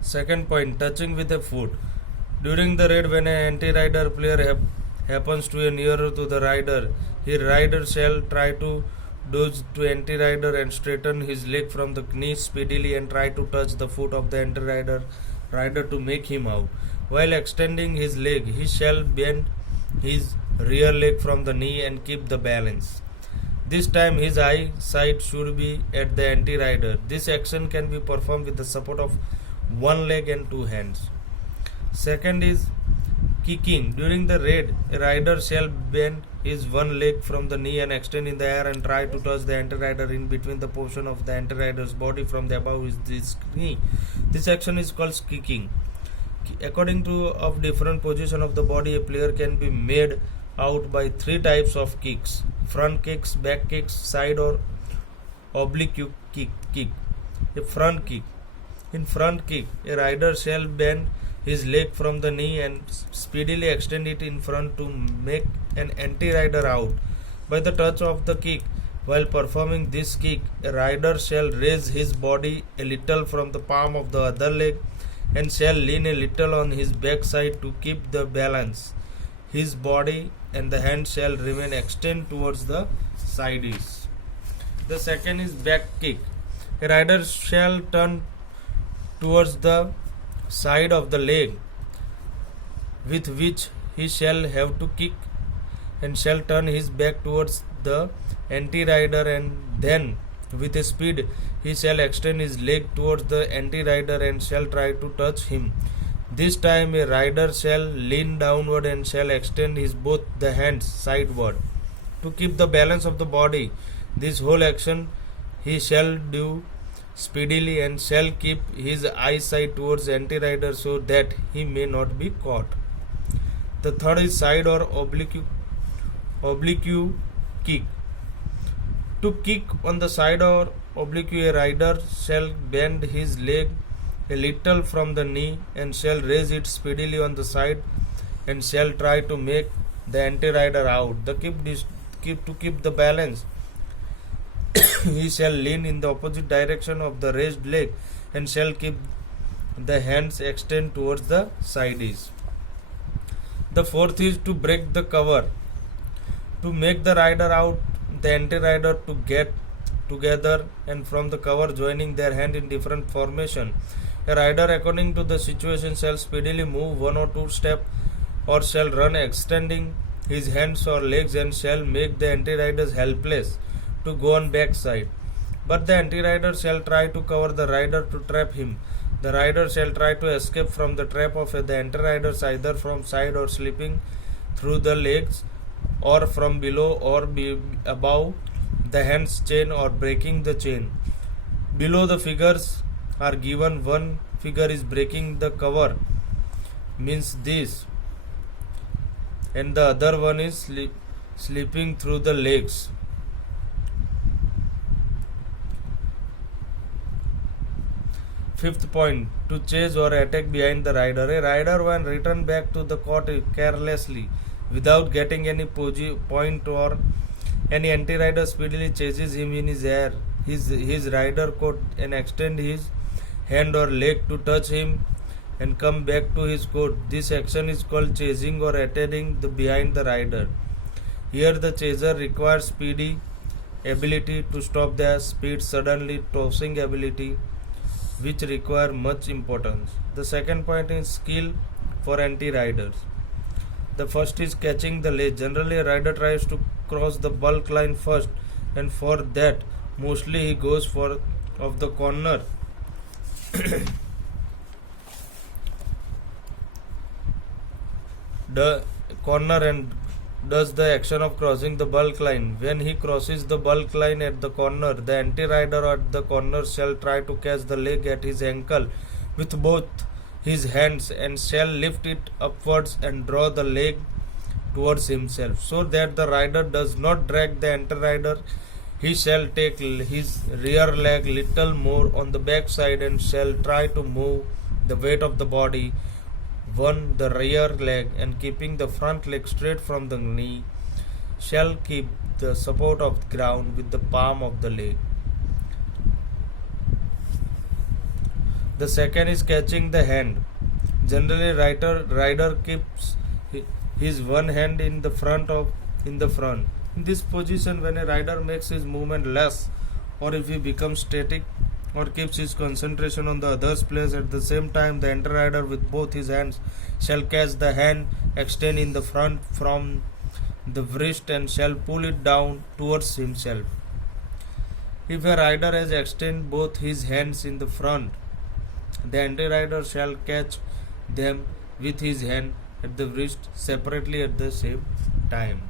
Second point, touching with a foot. During the raid, when an anti-rider player happens to be nearer to the rider, his rider shall try to dodge to anti-rider and straighten his leg from the knee speedily and try to touch the foot of the anti-rider to make him out. While extending his leg, he shall bend his rear leg from the knee and keep the balance. This time his eyesight should be at the anti-rider. This action can be performed with the support of one leg and two hands. Second is kicking. During the raid, a rider shall bend his one leg from the knee and extend in the air and try to touch the anti-rider in between the portion of the anti-rider's body from the above his knee. This action is called kicking. According to of different position of the body, a player can be made out by three types of kicks: front kicks, back kicks, side or oblique kick. A front kick. In front kick, a rider shall bend his leg from the knee and speedily extend it in front to make an anti-rider out by the touch of the kick. While performing this kick, a rider shall raise his body a little from the palm of the other leg and shall lean a little on his backside to keep the balance. His body and the hand shall remain extended towards the sides. The second is back kick. A rider shall turn towards the side of the leg with which he shall have to kick and shall turn his back towards the anti-rider, and then with a speed he shall extend his leg towards the anti-rider and shall try to touch him. This time a rider shall lean downward and shall extend his both the hands sideward to keep the balance of the body. This whole action he shall do speedily and shall keep his eyesight towards anti-rider so that he may not be caught. The third is side or oblique kick. To kick on the side or oblique, a rider shall bend his leg a little from the knee and shall raise it speedily on the side and shall try to make the anti-rider out. To keep the balance, he shall lean in the opposite direction of the raised leg and shall keep the hands extended towards the sides. The fourth is to break the cover. To make the rider out, the anti-rider to get together and from the cover joining their hand in different formation. A rider, according to the situation, shall speedily move one or two steps or shall run extending his hands or legs and shall make the anti-riders helpless to go on backside. But the anti-rider shall try to cover the rider to trap him. The rider shall try to escape from the trap of the anti-riders either from side or slipping through the legs or from below or above the hands chain or breaking the chain. Below the figures are given. One figure is breaking the cover, means this, and the other one is slipping through the legs. Fifth point, to chase or attack behind the rider. A rider, when returned back to the court carelessly without getting any point or any anti-rider speedily chases him in his air, his rider coat and extend his hand or leg to touch him and come back to his coat. This action is called chasing or attacking behind the rider. Here the chaser requires speedy ability to stop their speed suddenly, tossing ability, which require much importance. The second point is skill for anti-riders. The first is catching the leg. Generally, a rider tries to cross the bulk line first, and for that, mostly he goes for of the corner. The corner and does the action of crossing the bulk line. When he crosses the bulk line at the corner, the anti-rider at the corner shall try to catch the leg at his ankle with both his hands and shall lift it upwards and draw the leg towards himself so that the rider does not drag the anti-rider. He shall take his rear leg little more on the back side and shall try to move the weight of the body one the rear leg and keeping the front leg straight from the knee shall keep the support of the ground with the palm of the leg. The second is catching the hand. Generally, rider keeps his one hand in the front. In this position, when a rider makes his movement less, or if he becomes static, or keeps his concentration on the other's place at the same time, the anti-rider with both his hands shall catch the hand extend in the front from the wrist and shall pull it down towards himself. If a rider has extended both his hands in the front, the anti-rider shall catch them with his hand at the wrist separately at the same time.